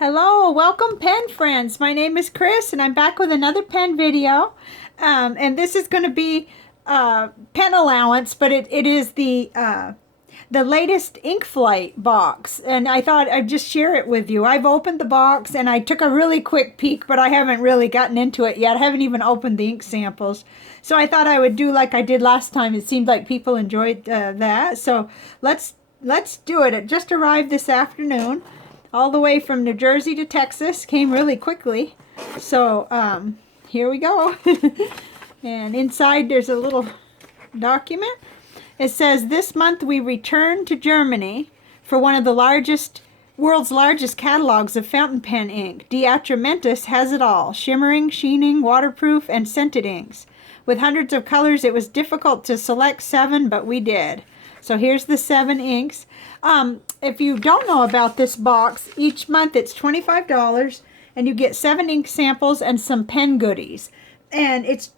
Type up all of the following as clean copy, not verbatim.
Hello, welcome pen friends. My name is Chris and I'm back with another pen video. And this is going to be Pen Allowance, but it is the latest ink flight box. And I thought I'd just share it with you. I've opened the box and I took a really quick peek, but I haven't really gotten into it yet. I haven't even opened the ink samples. So I thought I would do like I did last time. It seemed like people enjoyed that. So let's do it. It just arrived this afternoon. All the way from New Jersey to Texas. Came really quickly. So here we go. And inside there's a little document. It says, this month we return to Germany for one of the world's largest catalogs of fountain pen ink. Deitra Mentis has it all. Shimmering, sheening, waterproof, and scented inks. With hundreds of colors, it was difficult to select 7, but we did. So here's the 7 inks. If you don't know about this box, each month it's $25 and you get 7 ink samples and some pen goodies. And it's,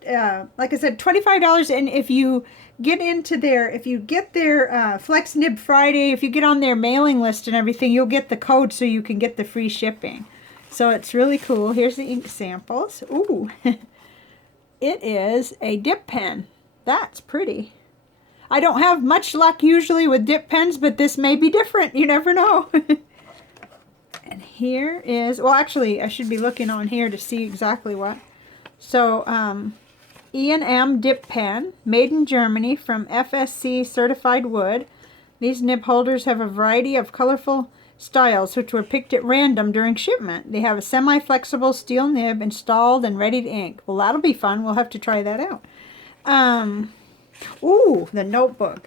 like I said, $25. And if you get their Flex Nib Friday, if you get on their mailing list and everything, you'll get the code so you can get the free shipping. So it's really cool. Here's the ink samples. Ooh, it is a dip pen. That's pretty. I don't have much luck usually with dip pens, but this may be different. You never know. And here is, well, actually, I should be looking on here to see exactly what. So, E+M Dip Pen, made in Germany from FSC certified wood. These nib holders have a variety of colorful styles, which were picked at random during shipment. They have a semi-flexible steel nib installed and ready to ink. Well, that'll be fun. We'll have to try that out. Ooh, the notebook.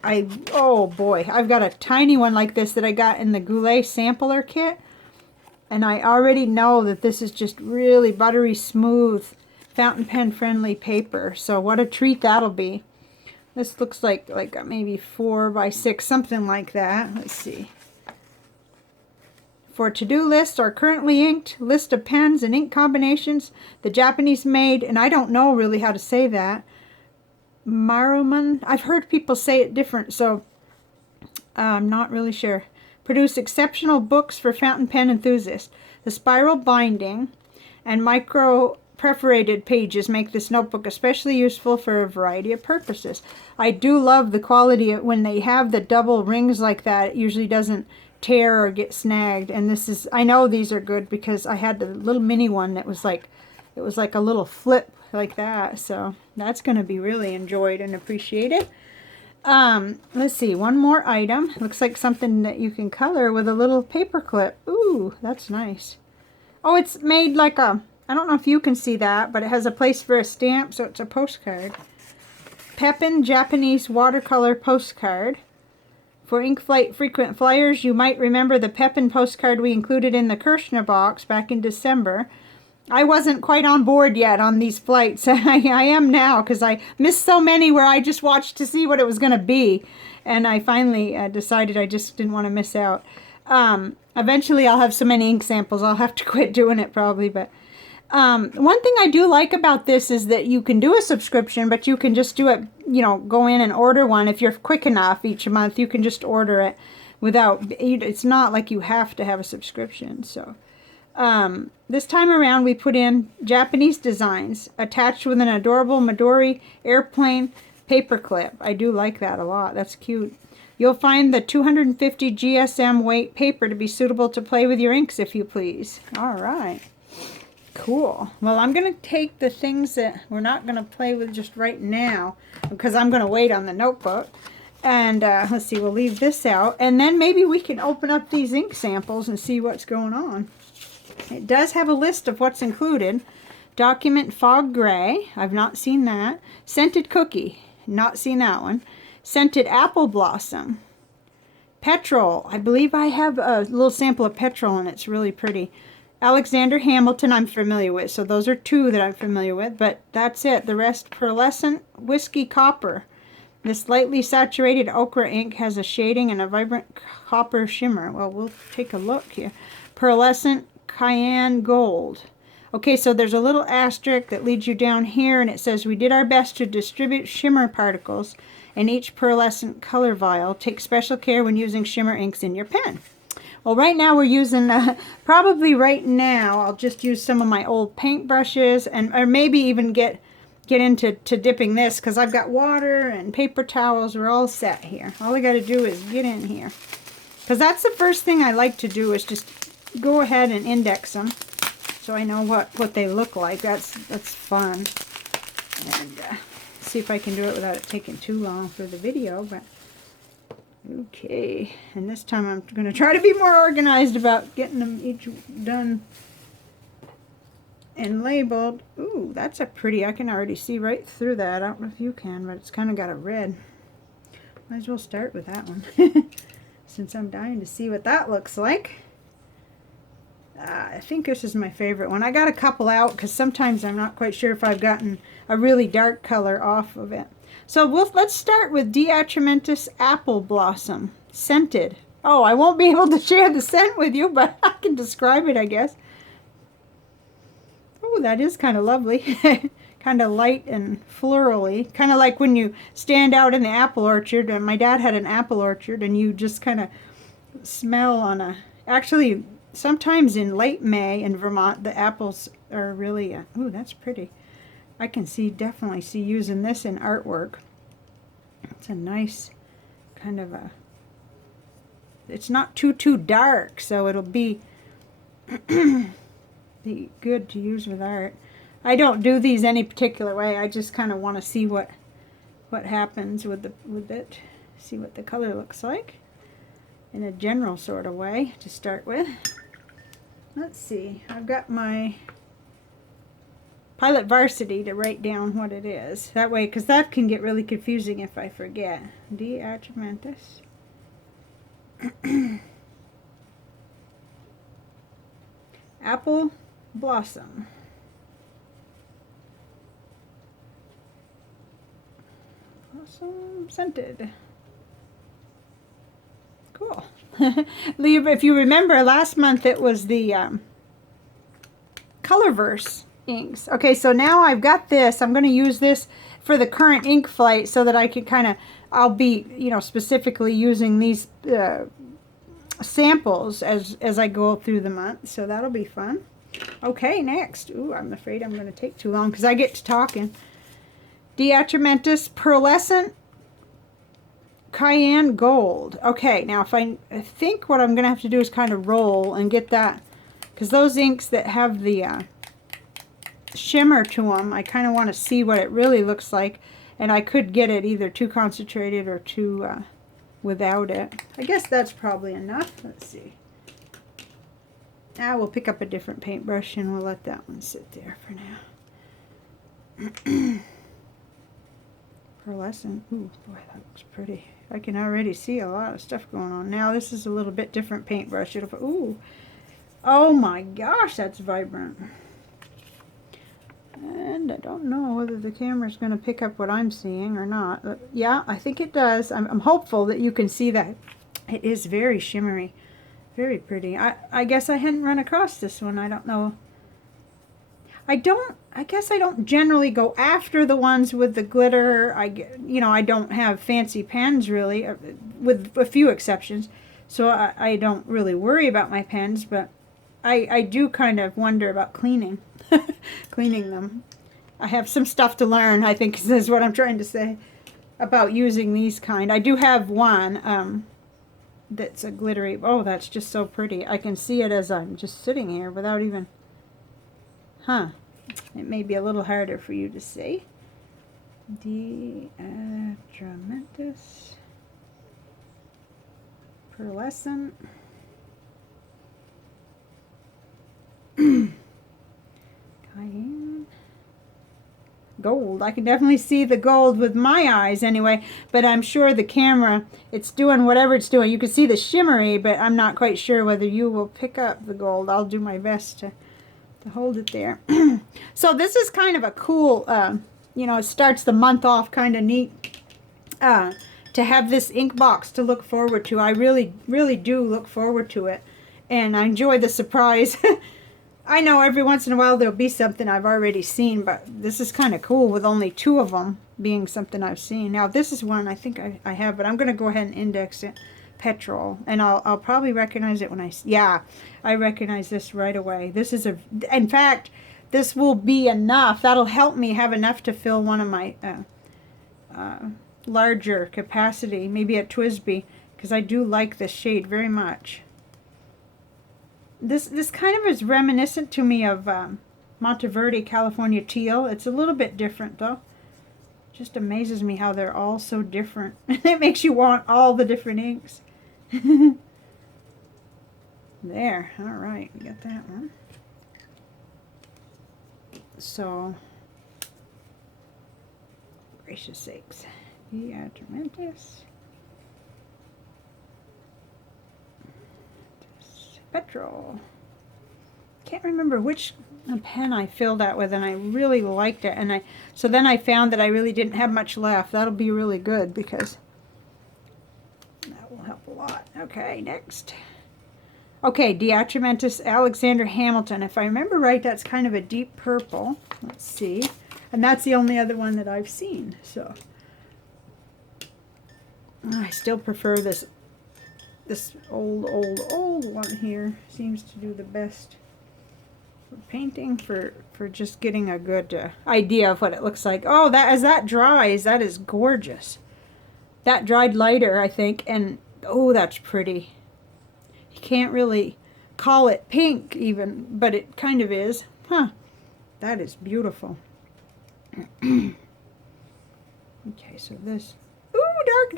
Oh boy, I've got a tiny one like this that I got in the Goulet sampler kit. And I already know that this is just really buttery smooth, fountain pen friendly paper. So what a treat that'll be. This looks like maybe 4 by 6, something like that. Let's see. For to-do lists or currently inked, list of pens and ink combinations, the Japanese made, and I don't know really how to say that, Maruman. I've heard people say it different, so I'm not really sure. Produce exceptional books for fountain pen enthusiasts. The spiral binding and micro perforated pages make this notebook especially useful for a variety of purposes. I do love the quality of when they have the double rings like that. It usually doesn't tear or get snagged, and this is, I know these are good because I had the little mini one that was like, it was like a little flip like that, so that's going to be really enjoyed and appreciated. Let's see, one more item. Looks like something that you can color with a little paper clip. Ooh, that's nice. Oh, it's made like a, I don't know if you can see that, but it has a place for a stamp, so it's a postcard. Pepin Japanese watercolor postcard. For ink flight frequent flyers, you might remember the Pepin postcard we included in the Kirschner box back in December. I wasn't quite on board yet on these flights. I am now, because I missed so many where I just watched to see what it was going to be. And I finally decided I just didn't want to miss out. Eventually I'll have so many ink samples I'll have to quit doing it probably. But one thing I do like about this is that you can do a subscription, but you can just do it, you know, go in and order one. If you're quick enough each month, you can just order it without, it's not like you have to have a subscription. So this time around we put in Japanese designs attached with an adorable Midori airplane paper clip. I do like that a lot. That's cute. You'll find the 250 GSM weight paper to be suitable to play with your inks if you please. All right. Cool. Well, I'm going to take the things that we're not going to play with just right now because I'm going to wait on the notebook. And let's see, we'll leave this out. And then maybe we can open up these ink samples and see what's going on. It does have a list of what's included. Document Fog Gray. I've not seen that. Scented Cookie. Not seen that one. Scented Apple Blossom. Petrol. I believe I have a little sample of Petrol and it's really pretty. Alexander Hamilton I'm familiar with. So those are 2 that I'm familiar with. But that's it. The rest, Pearlescent Whiskey Copper. This lightly saturated ochre ink has a shading and a vibrant copper shimmer. Well, we'll take a look here. Pearlescent Cayenne Gold. Okay, so there's a little asterisk that leads you down here, and it says, we did our best to distribute shimmer particles in each pearlescent color vial. Take special care when using shimmer inks in your pen. Well, right now we're using, probably right now, I'll just use some of my old paint brushes, and or maybe even get into dipping this, because I've got water and paper towels. We're all set here. All I got to do is get in here. Because that's the first thing I like to do, is just go ahead and index them, so I know what they look like. That's fun. And see if I can do it without it taking too long for the video, but okay. And this time I'm going to try to be more organized about getting them each done and labeled. Ooh, that's a pretty, I can already see right through that. I don't know if you can, but it's kind of got a red. Might as well start with that one since I'm dying to see what that looks like. I think this is my favorite one. I got a couple out because sometimes I'm not quite sure if I've gotten a really dark color off of it. So let's start with Deitra Apple Blossom Scented. Oh, I won't be able to share the scent with you, but I can describe it, I guess. Oh, that is kind of lovely. Kind of light and florally. Kind of like when you stand out in the apple orchard. And my dad had an apple orchard, and you just kind of smell on a... Actually, sometimes in late May in Vermont, the apples are really... ooh, that's pretty. I can definitely see using this in artwork. It's a nice kind of a... It's not too dark, so it'll be... be good to use with art. I don't do these any particular way. I just kind of want to see what happens with it. See what the color looks like in a general sort of way to start with. Let's see. I've got my Pilot Varsity to write down what it is. That way, because that can get really confusing if I forget. Deitra Apple Blossom. Blossom Scented. Cool. If you remember, last month it was the Colorverse inks. Okay, so now I've got this. I'm going to use this for the current ink flight so that I can kind of, I'll be, you know, specifically using these samples as I go through the month. So that'll be fun. Okay, next. Ooh, I'm afraid I'm going to take too long because I get to talking. Deitra Pearlescent Cayenne Gold. Okay, now if I think what I'm going to have to do is kind of roll and get that, because those inks that have the shimmer to them, I kind of want to see what it really looks like, and I could get it either too concentrated or too without it. I guess that's probably enough. Let's see. Now we'll pick up a different paintbrush and we'll let that one sit there for now. Pearlescent. Ooh, boy, that looks pretty. I can already see a lot of stuff going on. Now this is a little bit different paintbrush. Ooh. Oh my gosh, that's vibrant. And I don't know whether the camera's going to pick up what I'm seeing or not. But yeah, I think it does. I'm hopeful that you can see that. It is very shimmery. Very pretty. I guess I hadn't run across this one. I don't know. I guess I don't generally go after the ones with the glitter. You know, I don't have fancy pens really, with a few exceptions. So I don't really worry about my pens, but I do kind of wonder about cleaning. Cleaning them. I have some stuff to learn, I think is what I'm trying to say, about using these kind. I do have one that's a glittery. Oh, that's just so pretty. I can see it as I'm just sitting here without even... Huh. It may be a little harder for you to see. Deitra Pearlescent. Cayenne Gold. I can definitely see the gold with my eyes anyway, but I'm sure the camera, it's doing whatever it's doing. You can see the shimmery, but I'm not quite sure whether you will pick up the gold. I'll do my best to hold it there. So this is kind of a cool, you know, it starts the month off kind of neat to have this ink box to look forward to. I really, really do look forward to it, and I enjoy the surprise. I know every once in a while there'll be something I've already seen, but this is kind of cool with only 2 of them being something I've seen. Now this is one I think I have, but I'm going to go ahead and index it. petrol, and I'll probably recognize it when yeah, I recognize this right away. This is in fact, this will be enough. That'll help me have enough to fill one of my larger capacity, maybe at Twisby, because I do like this shade very much. This kind of is reminiscent to me of Monteverde California Teal. It's a little bit different though. Just amazes me how they're all so different. It makes you want all the different inks. There, all right, we got that one. So, gracious sakes. Mentis. Petrol. Can't remember which pen I filled that with, and I really liked it. And so then I found that I really didn't have much left. That'll be really good because that will help a lot. Okay, next. Okay, Deitra Mentis Alexander Hamilton. If I remember right, that's kind of a deep purple. Let's see. And that's the only other one that I've seen. So I still prefer this old one here. Seems to do the best for painting, for just getting a good idea of what it looks like. Oh, as that dries, that is gorgeous. That dried lighter, I think, and oh, that's pretty. You can't really call it pink even, but it kind of is. Huh. That is beautiful. Okay, so this. Ooh, dark.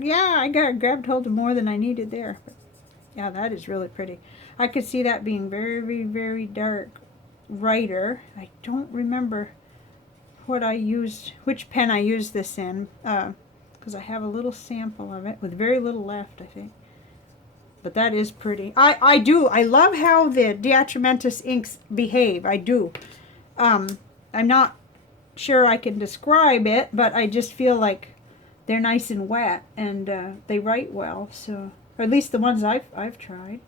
Yeah, I grabbed hold of more than I needed there. But yeah, that is really pretty. I could see that being very, very dark. Writer. I don't remember what I used, which pen I used this in, because I have a little sample of it with very little left, I think. But that is pretty. I love how the Deitra Mentis inks behave. I do. I'm not sure I can describe it, but I just feel like they're nice and wet, and they write well. So, or at least the ones I've tried.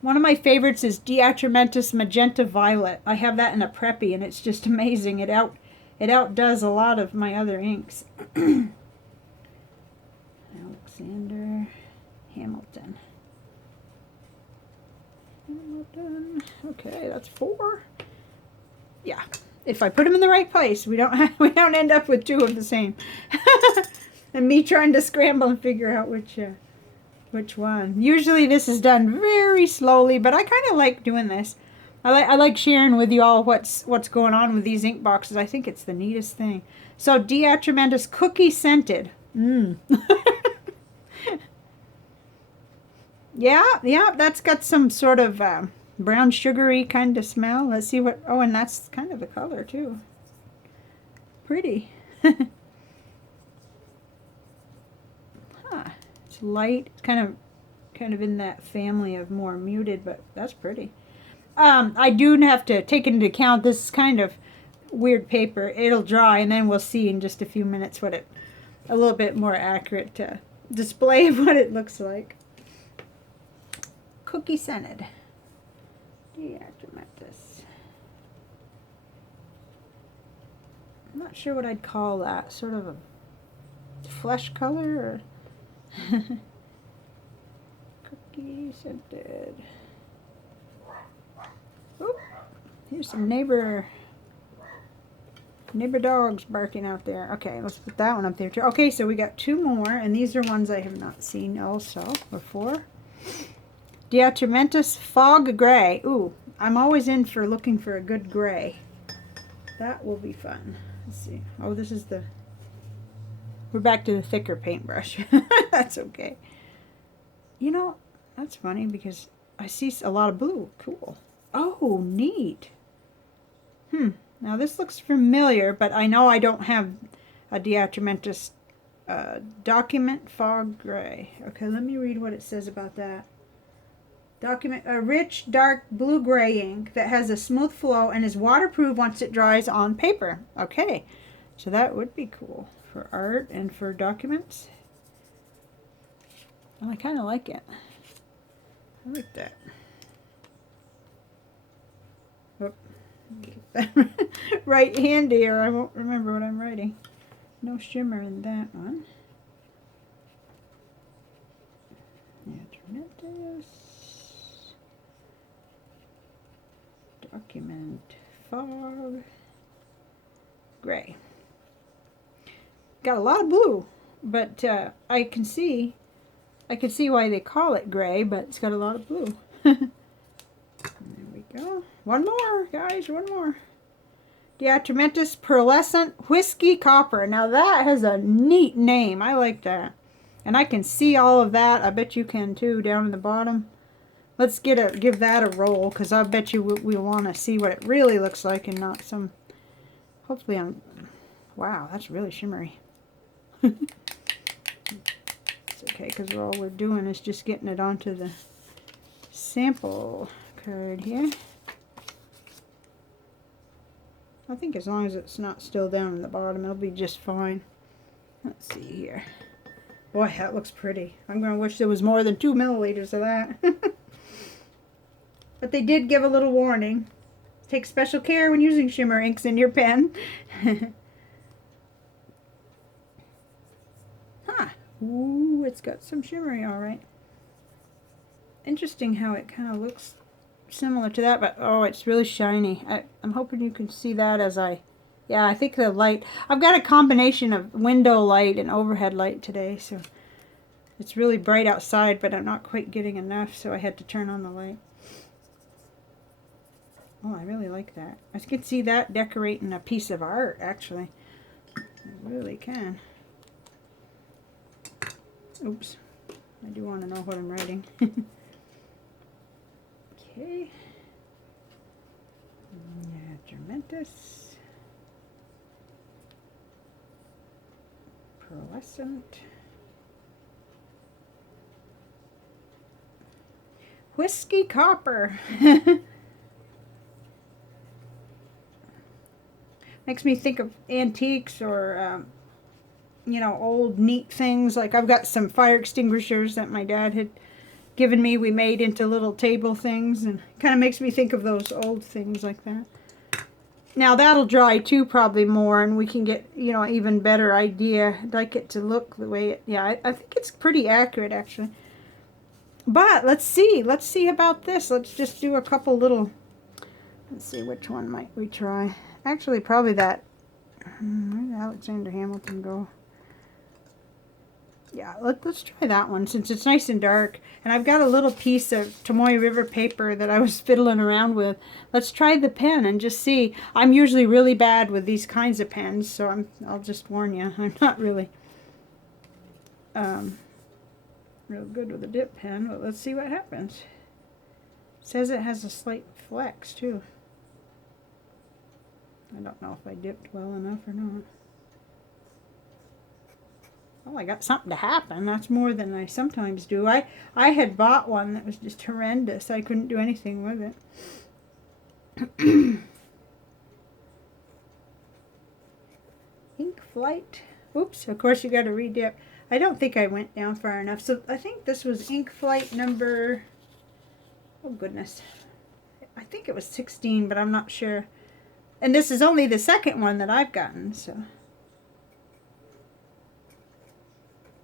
One of my favorites is Deitra Mentis Magenta Violet. I have that in a Preppy, and it's just amazing. It outdoes a lot of my other inks. Alexander Hamilton. Okay, that's 4. Yeah, if I put them in the right place, we don't end up with 2 of the same. And me trying to scramble and figure out which one. Usually this is done very slowly, but I kind of like doing this. I like sharing with you all what's going on with these ink boxes. I think it's the neatest thing. So Deitra Mentis Cookie Scented. Yeah, that's got some sort of brown sugary kind of smell. Let's see what. Oh, and that's kind of the color too. Pretty. Huh. It's light. It's kind of in that family of more muted, but that's pretty. I do have to take into account this is kind of weird paper. It'll dry, and then we'll see in just a few minutes a little bit more accurate display of what it looks like. Cookie scented. Deitra Mentis. I'm not sure what I'd call that. Sort of a flesh color or cookie scented. Oop, here's some neighbor dogs barking out there. Okay, let's put that one up there too. Okay, so we got 2 more, and these are ones I have not seen also before. Deitra Mentis Fog Gray. Ooh, I'm always in for looking for a good gray. That will be fun. Let's see. Oh, this is we're back to the thicker paintbrush. That's okay. You know, that's funny because I see a lot of blue. Cool. Oh, neat. Now this looks familiar, but I know I don't have a Deitra Mentis Document Fog Gray. Okay, let me read what it says about that. Document a rich, dark blue-gray ink that has a smooth flow and is waterproof once it dries on paper. Okay, so that would be cool for art and for documents. Well, I kind of like it. I like that. Oh, get that right handy or I won't remember what I'm writing. No shimmer in that one. Document Fog Gray. Got a lot of blue, but I can see why they call it gray, but it's got a lot of blue. There we go. One more, guys, one more. Deitra Mentis Pearlescent Whiskey Copper. Now that has a neat name. I like that. And I can see all of that. I bet you can too, down in the bottom. Let's give that a roll, because I bet you we want to see what it really looks like and not some... Hopefully I'm... Wow, that's really shimmery. It's okay, because all we're doing is just getting it onto the sample card here. I think as long as it's not still down in the bottom, it'll be just fine. Let's see here. Boy, that looks pretty. I'm going to wish there was more than 2 milliliters of that. But they did give a little warning. Take special care when using shimmer inks in your pen. Huh. Ooh, it's got some shimmery, all right. Interesting how it kind of looks similar to that, but oh, it's really shiny. I'm hoping you can see that as yeah, I think the light, I've got a combination of window light and overhead light today, so it's really bright outside, but I'm not quite getting enough, so I had to turn on the light. Oh, I really like that. I can see that decorating a piece of art, actually. I really can. Oops. I do want to know what I'm writing. Okay. Yeah, Mentis. Pearlescent. Whiskey Copper. Makes me think of antiques or, you know, old neat things. Like I've got some fire extinguishers that my dad had given me. We made into little table things, and kind of makes me think of those old things like that. Now that'll dry too, probably more, and we can get, you know, even better idea. I'd like it to look the way it, yeah, I think it's pretty accurate actually. But let's see about this. Let's just do a couple little, let's see, which one might we try? Actually, probably that, where did Alexander Hamilton go? Yeah, let's try that one since it's nice and dark. And I've got a little piece of Tomoe River paper that I was fiddling around with. Let's try the pen and just see. I'm usually really bad with these kinds of pens, so I'll just warn you. I'm not really real good with a dip pen, but let's see what happens. It says it has a slight flex too. I don't know if I dipped well enough or not. Well, I got something to happen. That's more than I sometimes do. I had bought one that was just horrendous. I couldn't do anything with it. Ink Flight. Oops, of course you got to redip. I don't think I went down far enough. So I think this was Ink Flight number, oh goodness. I think it was 16, but I'm not sure. And this is only the second one that I've gotten, so.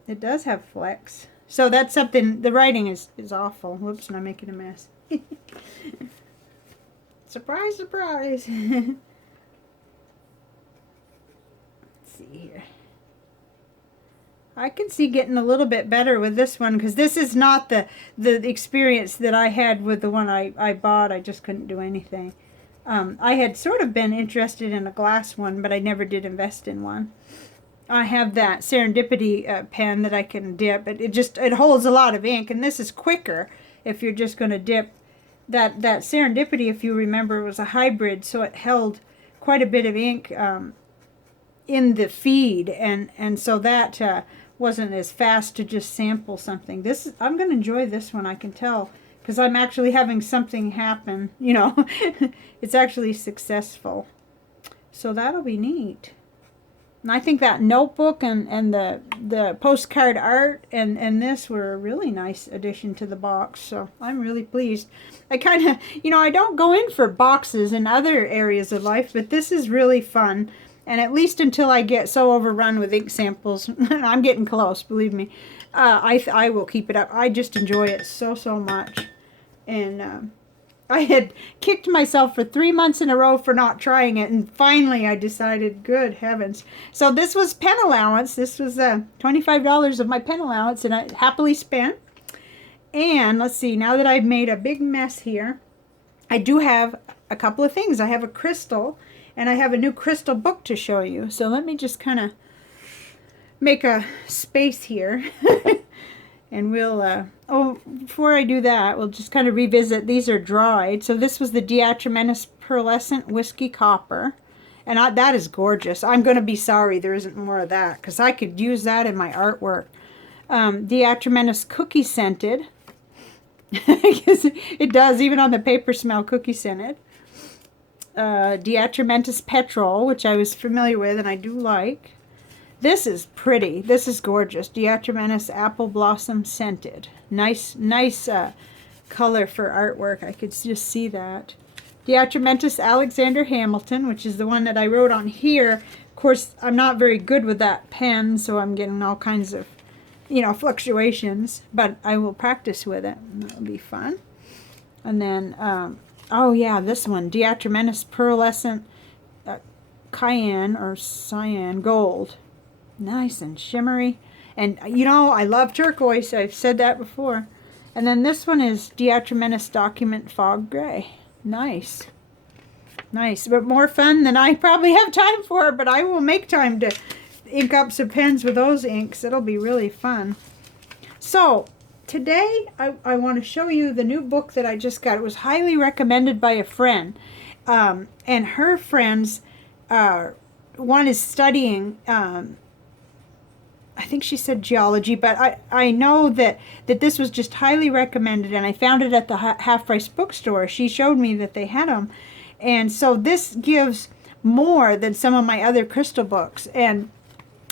It does have flex. So that's something, the writing is awful. Whoops, and I'm making a mess. Surprise, surprise. Let's see here. I can see getting a little bit better with this one, because this is not the experience that I had with the one I bought. I just couldn't do anything. I had sort of been interested in a glass one, but I never did invest in one. I have that Serendipity pen that I can dip. It holds a lot of ink, and this is quicker if you're just going to dip. That Serendipity, if you remember, was a hybrid, so it held quite a bit of ink in the feed, and so that wasn't as fast to just sample something. I'm going to enjoy this one, I can tell, because I'm actually having something happen. You know, it's actually successful, so that'll be neat. And I think that notebook and the postcard art and this were a really nice addition to the box. So I'm really pleased. I kind of, you know, I don't go in for boxes in other areas of life, but this is really fun. And at least until I get so overrun with ink samples, I'm getting close, believe me, I will keep it up. I just enjoy it so much. And I had kicked myself for 3 months in a row for not trying it, and finally I decided, good heavens. So this was Pen Allowance. This was $25 of my pen allowance, and I happily spent. And let's see, now that I've made a big mess here, I do have a couple of things. I have a crystal, and I have a new crystal book to show you. So let me just kind of make a space here. And we'll, before I do that, we'll just kind of revisit. These are dried. So this was the Deitra Pearlescent Whiskey Copper. And that is gorgeous. I'm going to be sorry there isn't more of that, because I could use that in my artwork. Deitra Cookie Scented. It does, even on the paper, smell cookie scented. Deitra Petrol, which I was familiar with and I do like. This is pretty. This is gorgeous. Deitra Apple Blossom Scented. Nice color for artwork. I could just see that. Deitra Alexander Hamilton, which is the one that I wrote on here. Of course, I'm not very good with that pen, so I'm getting all kinds of, fluctuations. But I will practice with it. That'll be fun. And then, oh yeah, this one. Deitra Pearlescent Cayenne Gold. Nice and shimmery. And, I love turquoise. I've said that before. And then this one is Deitra Document Fog Gray. Nice. Nice. But more fun than I probably have time for. But I will make time to ink up some pens with those inks. It'll be really fun. So, today I want to show you the new book that I just got. It was highly recommended by a friend. And her friends, one is studying... I think she said geology, but I know that this was just highly recommended, and I found it at the Half Price bookstore. She showed me that they had them. And so this gives more than some of my other crystal books. And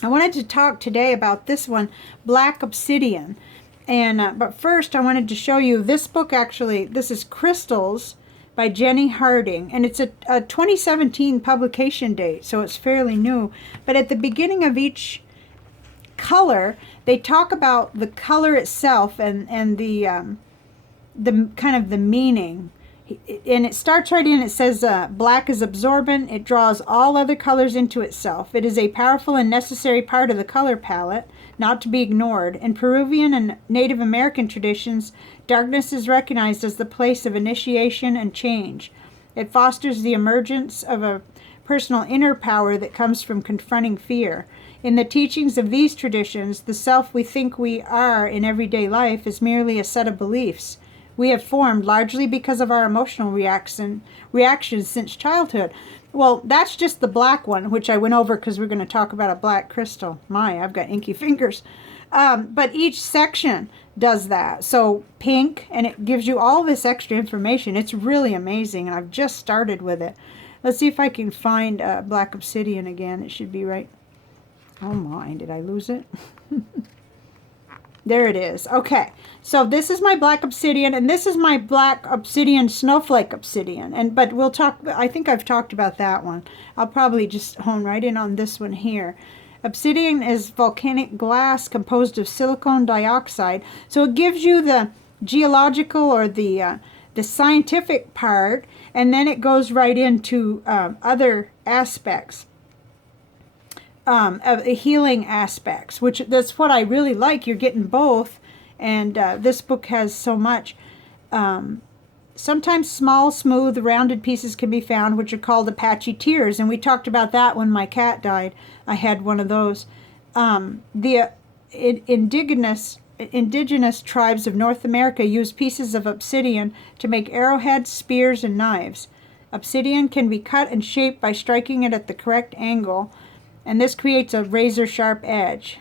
I wanted to talk today about this one, Black Obsidian. And but first I wanted to show you this book. Actually, this is Crystals by Jenny Harding, and it's a 2017 publication date, so it's fairly new. But at the beginning of each color, they talk about the color itself and the kind of the meaning. And it starts right in, it says black is absorbent. It draws all other colors into itself. It is a powerful and necessary part of the color palette, not to be ignored. In Peruvian and Native American traditions, darkness is recognized as the place of initiation and change. It fosters the emergence of a personal inner power that comes from confronting fear. In the teachings of these traditions, the self we think we are in everyday life is merely a set of beliefs we have formed largely because of our emotional reactions since childhood. Well, that's just the black one, which I went over because we're going to talk about a black crystal. My, I've got inky fingers. But each section does that. So pink, and it gives you all this extra information. It's really amazing, and I've just started with it. Let's see if I can find Black Obsidian again. It should be right. Oh my, did I lose it? There it is. Okay, so this is my Black Obsidian, and this is my Black Obsidian Snowflake Obsidian. But we'll talk, I think I've talked about that one. I'll probably just hone right in on this one here. Obsidian is volcanic glass composed of silicon dioxide. So it gives you the geological or the scientific part, and then it goes right into other aspects. Of the healing aspects, which that's what I really like. You're getting both, and this book has so much. Sometimes small, smooth, rounded pieces can be found, which are called Apache tears, and we talked about that when my cat died. I had one of those. The indigenous tribes of North America use pieces of obsidian to make arrowheads, spears, and knives. Obsidian can be cut and shaped by striking it at the correct angle, and this creates a razor-sharp edge.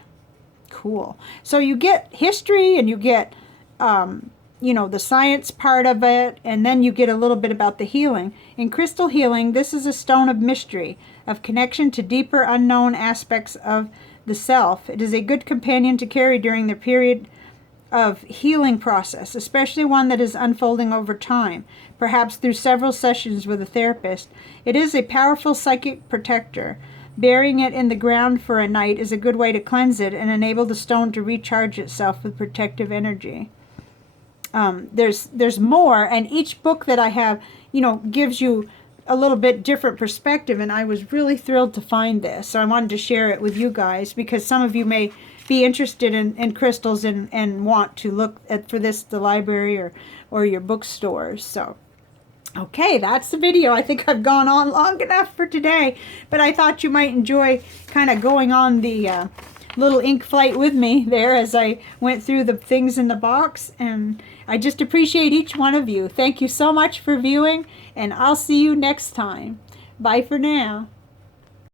Cool. So you get history, and you get, the science part of it, and then you get a little bit about the healing. In crystal healing, this is a stone of mystery, of connection to deeper unknown aspects of the self. It is a good companion to carry during the period of healing process, especially one that is unfolding over time, perhaps through several sessions with a therapist. It is a powerful psychic protector. Burying it in the ground for a night is a good way to cleanse it and enable the stone to recharge itself with protective energy. there's more, and each book that I have, you know, gives you a little bit different perspective, and I was really thrilled to find this. So I wanted to share it with you guys because some of you may be interested in crystals and want to look at for this the library or your bookstores. So okay, that's the video. I think I've gone on long enough for today, but I thought you might enjoy kind of going on the little ink flight with me there as I went through the things in the box, and I just appreciate each one of you. Thank you so much for viewing, and I'll see you next time. Bye for now.